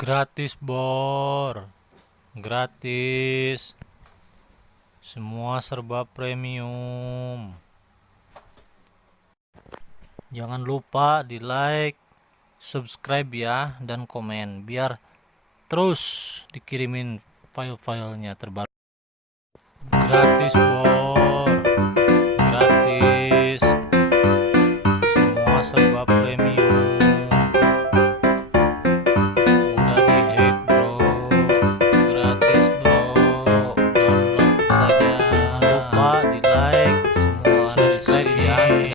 Gratis bor, gratis, semua serba premium. Jangan lupa di like, subscribe ya, dan komen biar terus dikirimin file-filenya terbaru. Gratis bor.